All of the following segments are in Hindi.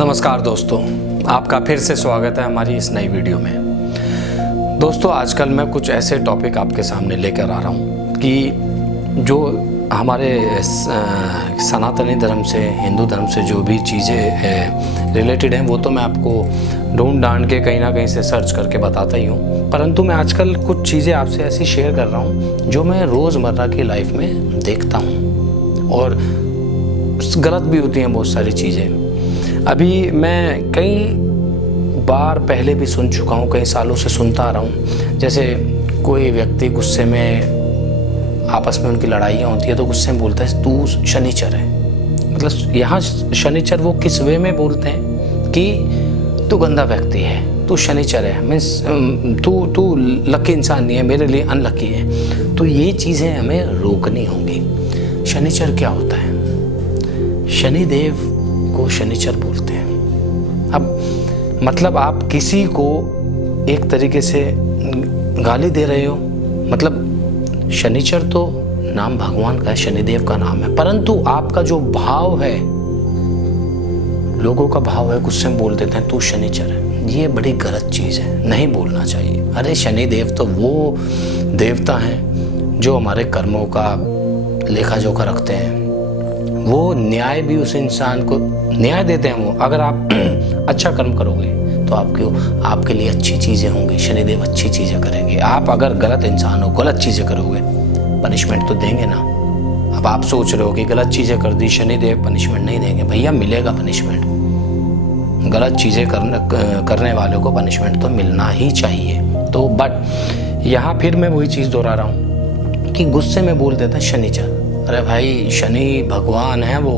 नमस्कार दोस्तों, आपका फिर से स्वागत है हमारी इस नई वीडियो में। दोस्तों, आजकल मैं कुछ ऐसे टॉपिक आपके सामने लेकर आ रहा हूँ कि जो हमारे सनातनी धर्म से, हिंदू धर्म से जो भी चीज़ें रिलेटेड हैं वो तो मैं आपको ढूंढ ढांड के कहीं ना कहीं से सर्च करके बताता ही हूँ, परंतु मैं आजकल कुछ चीज़ें आपसे ऐसी शेयर कर रहा हूँ जो मैं रोज़मर्रा की लाइफ में देखता हूँ और गलत भी होती हैं बहुत सारी चीज़ें। अभी मैं कई बार पहले भी सुन चुका हूँ, कई सालों से सुनता आ रहा हूँ। जैसे कोई व्यक्ति गुस्से में, आपस में उनकी लड़ाइयाँ होती है तो गुस्से में बोलता है तू शनिचर है। मतलब यहाँ शनिचर वो किस वे में बोलते हैं कि तू गंदा व्यक्ति है, तू शनिचर है, मीन्स तू लकी इंसान नहीं है, मेरे लिए अनलकी है। तो ये चीज़ें हमें रोकनी होंगी। शनिचर क्या होता है? शनिदेव को शनिचर बोलते हैं। अब मतलब आप किसी को एक तरीके से गाली दे रहे हो, मतलब शनिचर तो नाम भगवान का है, शनिदेव का नाम है, परंतु आपका जो भाव है, लोगों का भाव है, गुस्से में बोल देते हैं तू शनिचर है। ये बड़ी गलत चीज़ है, नहीं बोलना चाहिए। अरे शनिदेव तो वो देवता हैं जो हमारे कर्मों का लेखा जोखा रखते हैं। वो न्याय भी उस इंसान को न्याय देते हैं। वो अगर आप अच्छा कर्म करोगे तो आपके लिए अच्छी चीज़ें होंगी, शनिदेव अच्छी चीज़ें करेंगे। आप अगर गलत इंसान हो, गलत चीज़ें करोगे, पनिशमेंट तो देंगे ना। अब आप सोच रहे हो कि गलत चीज़ें कर दी, शनिदेव पनिशमेंट नहीं देंगे। भैया मिलेगा पनिशमेंट। गलत चीज़ें करने वालों को पनिशमेंट तो मिलना ही चाहिए। तो बट यहाँ फिर मैं वही चीज़ दोहरा रहा हूँ कि गुस्से में बोल देते हैं शनिचर। अरे भाई, शनि भगवान है वो।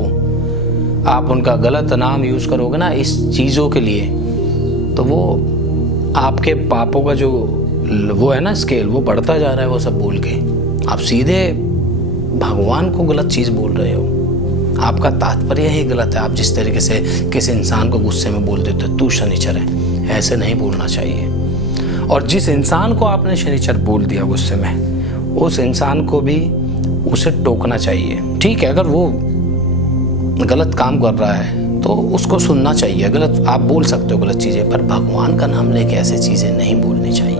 आप उनका गलत नाम यूज़ करोगे ना इस चीज़ों के लिए तो वो आपके पापों का जो वो है ना स्केल, वो बढ़ता जा रहा है। वो सब बोल के आप सीधे भगवान को गलत चीज़ बोल रहे हो। आपका तात्पर्य ही गलत है। आप जिस तरीके से किसी इंसान को गुस्से में बोल देते हो तू शनिचर है, ऐसे नहीं बोलना चाहिए। और जिस इंसान को आपने शनिचर बोल दिया गुस्से में, उस इंसान को भी उसे टोकना चाहिए। ठीक है, अगर वो गलत काम कर रहा है तो उसको सुनना चाहिए। गलत आप बोल सकते हो गलत चीज़ें, पर भगवान का नाम लेके ऐसे चीज़ें नहीं बोलनी चाहिए।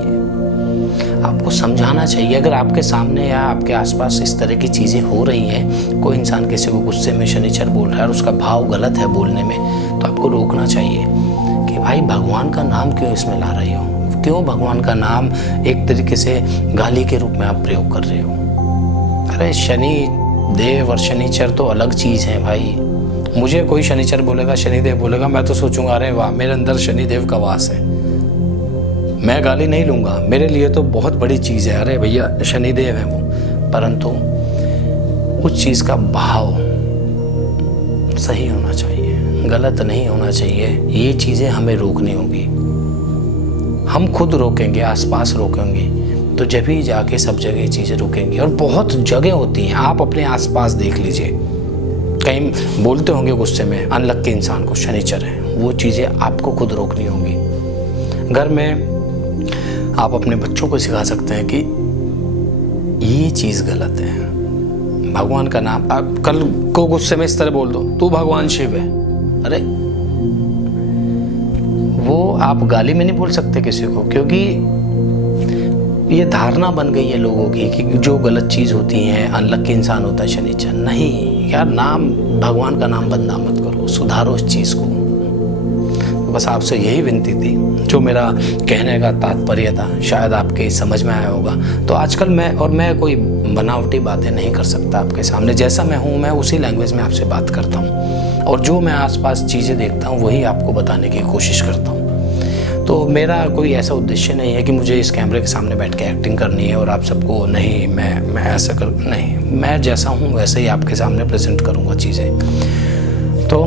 आपको समझाना चाहिए। अगर आपके सामने या आपके आसपास इस तरह की चीज़ें हो रही हैं, कोई इंसान किसी को गुस्से में शनिचर बोल रहा है और उसका भाव गलत है बोलने में, तो आपको रोकना चाहिए कि भाई भगवान का नाम क्यों इसमें ला रहे हो? क्यों भगवान का नाम एक तरीके से गाली के रूप में आप प्रयोग कर रहे हो? अरे शनि देव और शनिचर तो अलग चीज़ है भाई। मुझे कोई शनिचर बोलेगा, शनिदेव बोलेगा, मैं तो सोचूंगा अरे वाह, मेरे अंदर शनिदेव का वास है। मैं गाली नहीं लूँगा, मेरे लिए तो बहुत बड़ी चीज़ है। अरे भैया शनिदेव है वो, परंतु उस चीज़ का भाव सही होना चाहिए, गलत नहीं होना चाहिए। ये चीज़ें हमें रोकनी होगी। हम खुद रोकेंगे, आसपास रोकेंगे, तो जब ही जाके सब जगह चीज़ें रुकेंगी। और बहुत जगह होती हैं, आप अपने आसपास देख लीजिए। कहीं बोलते होंगे गुस्से में अनलकी इंसान को शनिचर है, वो चीज़ें आपको खुद रोकनी होंगी। घर में आप अपने बच्चों को सिखा सकते हैं कि ये चीज़ गलत है। भगवान का नाम आप कल को गुस्से में इस तरह बोल दो तू भगवान शिव है, अरे वो आप गाली में नहीं बोल सकते किसी को, क्योंकि ये धारणा बन गई है लोगों की कि जो गलत चीज़ होती है, अनलकी इंसान होता है शनिचर। नहीं यार, नाम भगवान का नाम बदनाम मत करो, सुधारो इस चीज़ को। तो बस आपसे यही विनती थी, जो मेरा कहने का तात्पर्य था, शायद आपके समझ में आया होगा। तो आजकल मैं कोई बनावटी बातें नहीं कर सकता आपके सामने। जैसा मैं हूँ, मैं उसी लैंग्वेज में आपसे बात करता हूँ, और जो मैं आसपास चीज़ें देखता हूँ वही आपको बताने की कोशिश करता हूँ। तो मेरा कोई ऐसा उद्देश्य नहीं है कि मुझे इस कैमरे के सामने बैठ के एक्टिंग करनी है और आप सबको नहीं मैं ऐसा कर, नहीं, मैं जैसा हूँ वैसे ही आपके सामने प्रेजेंट करूँगा चीज़ें। तो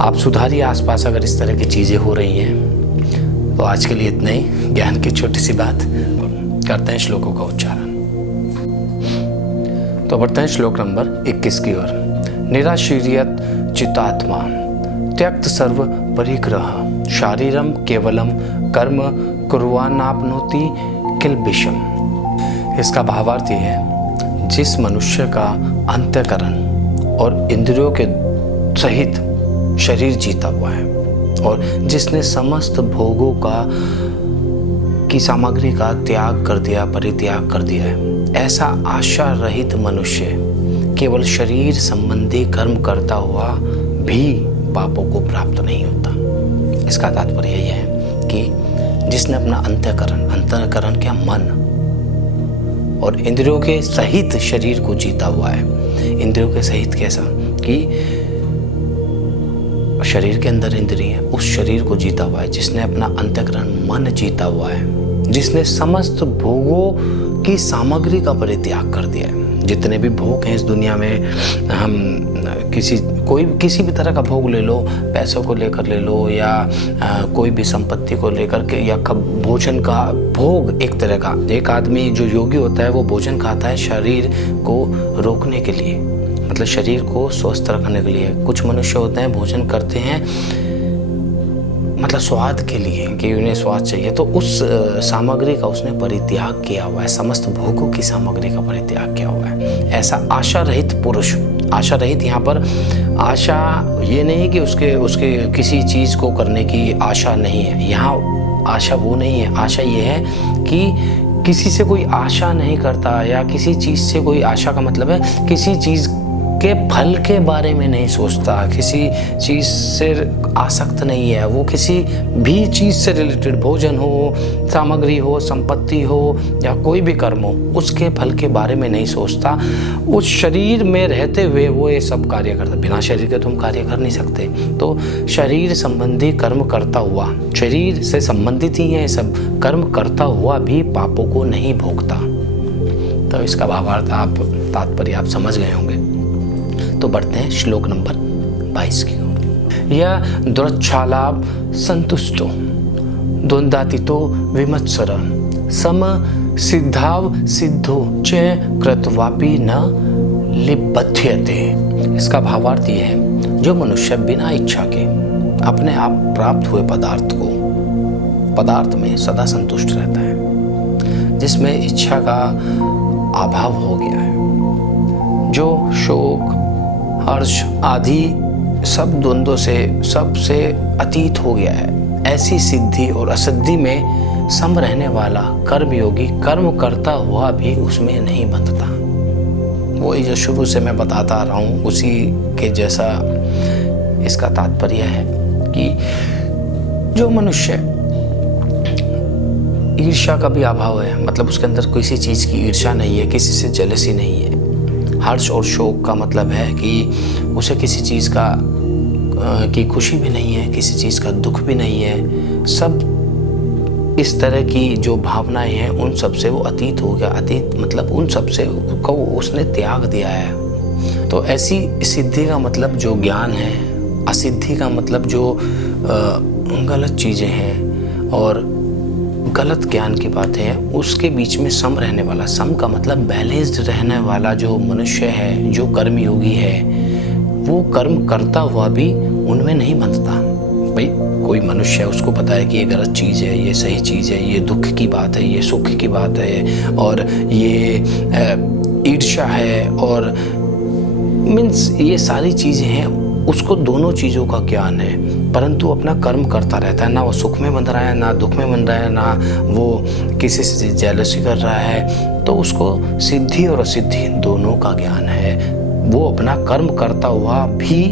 आप सुधारिए आसपास अगर इस तरह की चीज़ें हो रही हैं। तो आज के लिए इतना ही, ज्ञान की छोटी सी बात। करते हैं श्लोकों का उच्चारण। तो बढ़ते हैं श्लोक नंबर 21 की ओर। निराशीर्यत चित्तात्मा त्यक्त सर्व परिग्रह शारीरम केवलम कर्म कुर्वानाप्नोति किल्बिषम। इसका भावार्थ ये है, जिस मनुष्य का अंतःकरण और इंद्रियों के सहित शरीर जीता हुआ है और जिसने समस्त भोगों की सामग्री का त्याग कर दिया, परित्याग कर दिया है, ऐसा आशा रहित मनुष्य केवल शरीर संबंधी कर्म करता हुआ भी पापों को प्राप्त नहीं होता। इसका तात्पर्य यह है कि जिसने अपना अंतःकरण क्या, मन और इंद्रियों के सहित शरीर को जीता हुआ है। इंद्रियों के सहित कैसा कि शरीर के अंदर इंद्रिय है, उस शरीर को जीता हुआ है, जिसने अपना अंतःकरण मन जीता हुआ है, जिसने समस्त भोगों की सामग्री का परित्याग कर दिया है। जितने भी भोग हैं इस दुनिया में, हम किसी भी तरह का भोग ले लो, पैसों को लेकर ले लो या कोई भी संपत्ति को लेकर के, या भोजन का भोग एक तरह का। एक आदमी जो योगी होता है वो भोजन खाता है शरीर को रोकने के लिए, मतलब शरीर को स्वस्थ रखने के लिए। कुछ मनुष्य होते हैं भोजन करते हैं मतलब स्वाद के लिए, कि उन्हें स्वाद चाहिए, तो उस सामग्री का उसने परित्याग किया हुआ है, समस्त भोगों की सामग्री का परित्याग किया हुआ है। ऐसा आशा रहित पुरुष, आशा रहित यहाँ पर आशा ये नहीं कि उसके किसी चीज़ को करने की आशा नहीं है, यहाँ आशा वो नहीं है। आशा ये है कि किसी से कोई आशा नहीं करता, या किसी चीज़ से कोई आशा का मतलब है किसी चीज़ के फल के बारे में नहीं सोचता, किसी चीज़ से आसक्त नहीं है। वो किसी भी चीज़ से रिलेटेड, भोजन हो, सामग्री हो, संपत्ति हो या कोई भी कर्म हो, उसके फल के बारे में नहीं सोचता। उस शरीर में रहते हुए वो ये सब कार्य करता। बिना शरीर के तुम कार्य कर नहीं सकते। तो शरीर संबंधी कर्म करता हुआ, शरीर से संबंधित ही है सब कर्म करता हुआ भी पापों को नहीं भोगता। तो इसका भावार्थ तात्पर्य आप समझ गए होंगे। तो बढ़ते हैं श्लोक नंबर 22 की ओर। यह दुरच्छालाभ संतुष्टो द्वंद्वातीतो विमत्सर सम सिद्धाव सिद्धो च कृतवापि न लिबध्यते। इसका भावार्थ यह है, जो मनुष्य बिना इच्छा के अपने आप प्राप्त हुए पदार्थ में सदा संतुष्ट रहता है, जिसमें इच्छा का अभाव हो गया है, जो शोक हर्ष आदि सब द्वंद्वों से सबसे अतीत हो गया है, ऐसी सिद्धि और असिद्धि में सम रहने वाला कर्मयोगी कर्म करता हुआ भी उसमें नहीं बंधता। वही जो शुरू से मैं बताता आ रहा हूँ उसी के जैसा इसका तात्पर्य है कि जो मनुष्य ईर्ष्या का भी अभाव है, मतलब उसके अंदर किसी चीज़ की ईर्ष्या नहीं है, किसी से जेलसी नहीं है। हर्ष और शोक का मतलब है कि उसे किसी चीज़ की खुशी भी नहीं है, किसी चीज़ का दुख भी नहीं है। सब इस तरह की जो भावनाएं हैं उन सब से वो अतीत हो गया। अतीत मतलब उन सब से को उसने त्याग दिया है। तो ऐसी सिद्धि का मतलब जो ज्ञान है, असिद्धि का मतलब जो गलत चीज़ें हैं और गलत ज्ञान की बातें हैं, उसके बीच में सम रहने वाला, सम का मतलब बैलेंस्ड रहने वाला जो मनुष्य है, जो कर्मयोगी है, वो कर्म करता हुआ भी उनमें नहीं बंधता। भाई कोई मनुष्य है, उसको पता है कि ये गलत चीज़ है, ये सही चीज़ है, ये दुख की बात है, ये सुख की बात है, और ये ईर्ष्या है, और मीन्स ये सारी चीज़ें हैं, उसको दोनों चीज़ों का ज्ञान है, परंतु अपना कर्म करता रहता है। ना वो सुख में बंध रहा है, ना दुख में बंध रहा है, ना वो किसी से जेलसी कर रहा है। तो उसको सिद्धि और असिद्धि दोनों का ज्ञान है। वो अपना कर्म करता हुआ भी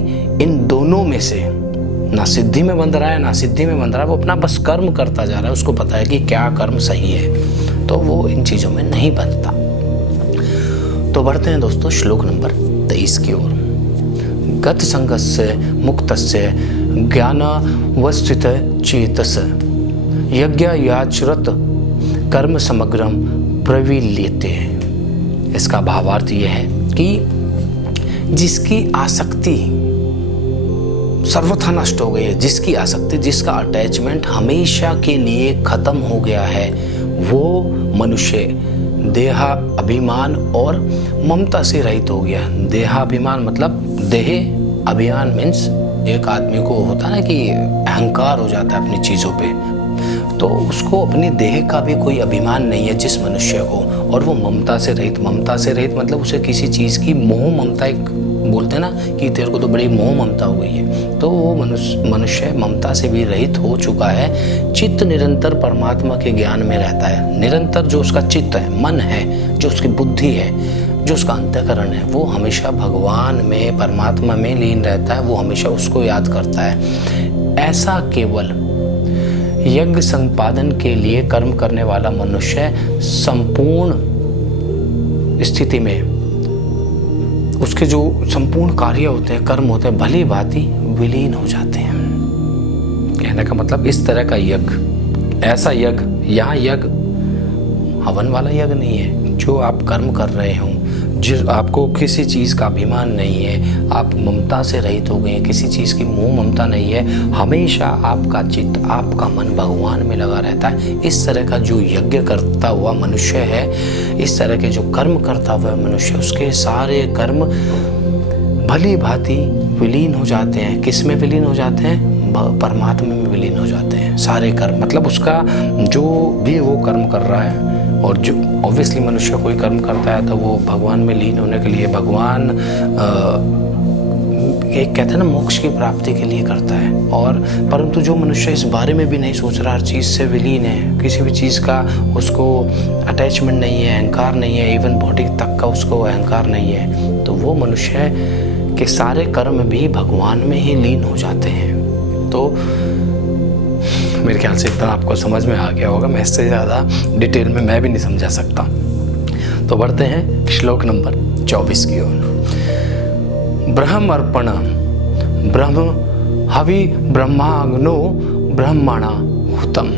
इन दोनों में से ना सिद्धि में बंध रहा है ना सिद्धि में बंध रहा है, वो अपना बस कर्म करता जा रहा है। उसको पता है कि क्या कर्म सही है, तो वो इन चीज़ों में नहीं बंधता। तो बढ़ते हैं दोस्तों श्लोक नंबर 23 की ओर। गत संगस्य मुक्तस्य ज्ञानावस्थित चेतस यज्ञयाचरत कर्म समग्रम प्रविल्यते। इसका भावार्थ यह है कि जिसकी आसक्ति सर्वथा नष्ट हो गई है, जिसकी आसक्ति, जिसका अटैचमेंट हमेशा के लिए खत्म हो गया है, वो मनुष्य देहा अभिमान और ममता से रहित हो गया। देहाभिमान मतलब देह अभिमान मीन्स एक आदमी को होता है ना कि अहंकार हो जाता है अपनी चीज़ों पे, तो उसको अपनी देह का भी कोई अभिमान नहीं है जिस मनुष्य को, और वो ममता से रहित मतलब उसे किसी चीज़ की मोह ममता एक बोलते हैं ना कि तेरे को तो बड़ी मोह ममता हो गई है, तो वो मनुष्य ममता से भी रहित हो चुका है। चित्त निरंतर परमात्मा के ज्ञान में रहता है। निरंतर जो उसका चित्त है, मन है, जो उसकी बुद्धि है, जो उसका अंतःकरण है, वो हमेशा भगवान में, परमात्मा में लीन रहता है। वो हमेशा उसको याद करता है। ऐसा केवल यज्ञ संपादन के लिए कर्म करने वाला मनुष्य संपूर्ण स्थिति में उसके जो संपूर्ण कार्य होते हैं, कर्म होते हैं, भली भांति विलीन हो जाते हैं। कहने का मतलब इस तरह का यज्ञ, ऐसा यज्ञ, यहाँ यज्ञ हवन वाला यज्ञ नहीं है। जो आप कर्म कर रहे हो, जिस आपको किसी चीज़ का अभिमान नहीं है, आप ममता से रहित हो गए हैं, किसी चीज़ की मोह ममता नहीं है, हमेशा आपका चित्त, आपका मन भगवान में लगा रहता है। इस तरह का जो यज्ञ करता हुआ मनुष्य है, इस तरह के जो कर्म करता हुआ मनुष्य, उसके सारे कर्म भली भांति विलीन हो जाते हैं। किस में विलीन हो जाते हैं? परमात्मा में विलीन हो जाते हैं सारे कर्म। मतलब उसका जो भी वो कर्म कर रहा है, और जो ऑब्वियसली मनुष्य कोई कर्म करता है तो वो भगवान में लीन होने के लिए, भगवान एक कहते हैं ना मोक्ष की प्राप्ति के लिए करता है। और परंतु जो मनुष्य इस बारे में भी नहीं सोच रहा, हर चीज़ से विलीन है, किसी भी चीज़ का उसको अटैचमेंट नहीं है, अहंकार नहीं है, इवन बॉडी तक का उसको अहंकार नहीं है, तो वो मनुष्य के सारे कर्म भी भगवान में ही लीन हो जाते हैं। तो मेरे ख्याल से इतना आपको समझ में आ गया होगा। मैं इससे ज़्यादा डिटेल में मैं भी नहीं समझा सकता। तो बढ़ते हैं श्लोक नंबर 24 की ओर। ब्रह्म अर्पण ब्रह्म हवि ब्रह्माग्नो ब्रह्मणा हुतम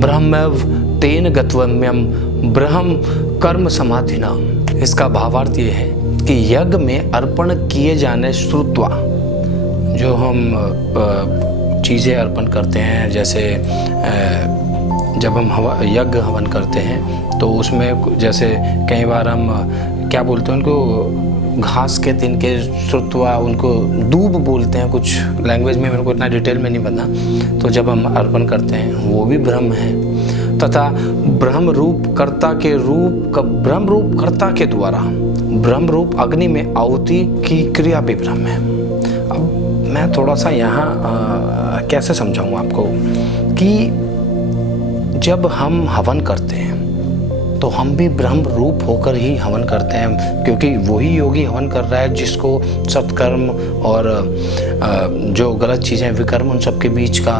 ब्रह्मैव तेन गत्वम्यम ब्रह्म कर्म समाधिना। इसका भावार्थ ये है कि यज्ञ में अर्पण किए जाने श्रुत्वा, जो हम चीज़ें अर्पण करते हैं, जैसे जब हम यज्ञ हवन करते हैं तो उसमें जैसे कई बार हम क्या बोलते हैं उनको, घास के तिनके श्रुत्वा, उनको दूब बोलते हैं कुछ लैंग्वेज में, मेरे को इतना डिटेल में नहीं पता। तो जब हम अर्पण करते हैं वो भी ब्रह्म है। तथा ब्रह्म रूप कर्ता के द्वारा ब्रह्म रूप अग्नि में आहुति की क्रिया भी ब्रह्म है। अब मैं थोड़ा सा यहाँ कैसे समझाऊँ आपको कि जब हम हवन करते हैं तो हम भी ब्रह्म रूप होकर ही हवन करते हैं, क्योंकि वही योगी हवन कर रहा है जिसको सत्कर्म और जो गलत चीज़ें विकर्म, उन सब के बीच का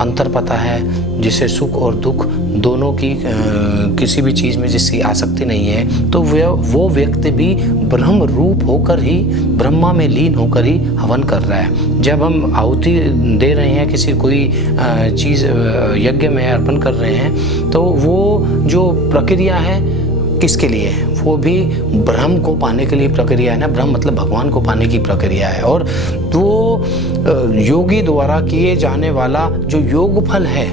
अंतर पता है, जिसे सुख और दुख दोनों की किसी भी चीज़ में जिसकी आसक्ति नहीं है, तो वो व्यक्ति भी ब्रह्म रूप होकर ही, ब्रह्मा में लीन होकर ही हवन कर रहा है। जब हम आहुति दे रहे हैं, किसी कोई चीज़ यज्ञ में अर्पण कर रहे हैं, तो वो जो प्रक्रिया है किसके लिए है? वो भी ब्रह्म को पाने के लिए प्रक्रिया है ना। ब्रह्म मतलब भगवान को पाने की प्रक्रिया है। और वो योगी द्वारा किए जाने वाला जो योग फल है,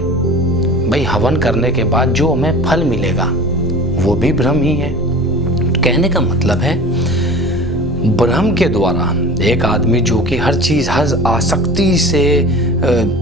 भाई हवन करने के बाद जो हमें फल मिलेगा वो भी ब्रह्म ही है। कहने का मतलब है ब्रह्म के द्वारा एक आदमी जो कि हर चीज़, हर आसक्ति से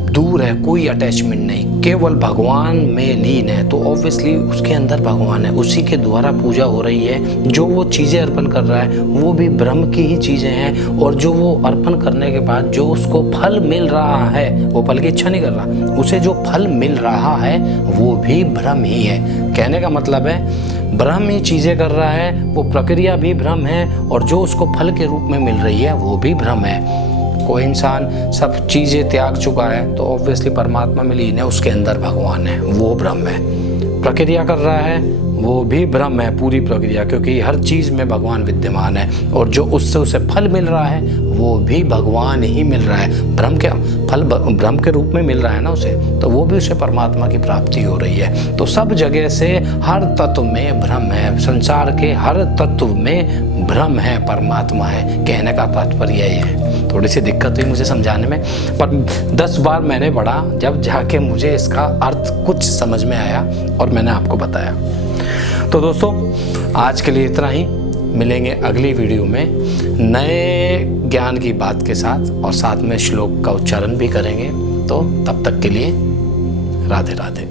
दूर है, कोई अटैचमेंट नहीं, केवल भगवान में लीन है, तो ऑब्वियसली उसके अंदर भगवान है, उसी के द्वारा पूजा हो रही है। जो वो चीज़ें अर्पण कर रहा है वो भी ब्रह्म की ही चीज़ें हैं, और जो वो अर्पण करने के बाद जो उसको फल मिल रहा है, वो फल की इच्छा नहीं कर रहा, उसे जो फल मिल रहा है वो भी ब्रह्म ही है। कहने का मतलब है ब्रह्म ही चीज़ें कर रहा है, वो प्रक्रिया भी ब्रह्म है, और जो उसको फल के रूप में मिल रही है वो भी ब्रह्म है। कोई इंसान सब चीज़ें त्याग चुका है तो ऑब्वियसली परमात्मा में लीन है, उसके अंदर भगवान है, वो ब्रह्म है। प्रक्रिया कर रहा है वो भी ब्रह्म है, पूरी प्रक्रिया, क्योंकि हर चीज़ में भगवान विद्यमान है, और जो उससे उसे फल मिल रहा है वो भी भगवान ही मिल रहा है। ब्रह्म के फल ब्रह्म के रूप में मिल रहा है ना उसे, तो वो भी उसे परमात्मा की प्राप्ति हो रही है। तो सब जगह से हर तत्व में ब्रह्म है, संसार के हर तत्व में ब्रह्म है, परमात्मा है। कहने का तात्पर्य यही है। थोड़ी सी दिक्कत हुई मुझे समझाने में, पर 10 बार मैंने पढ़ा, जब जाके मुझे इसका अर्थ कुछ समझ में आया और मैंने आपको बताया। तो दोस्तों आज के लिए इतना ही। मिलेंगे अगली वीडियो में नए ज्ञान की बात के साथ, और साथ में श्लोक का उच्चारण भी करेंगे। तो तब तक के लिए राधे राधे।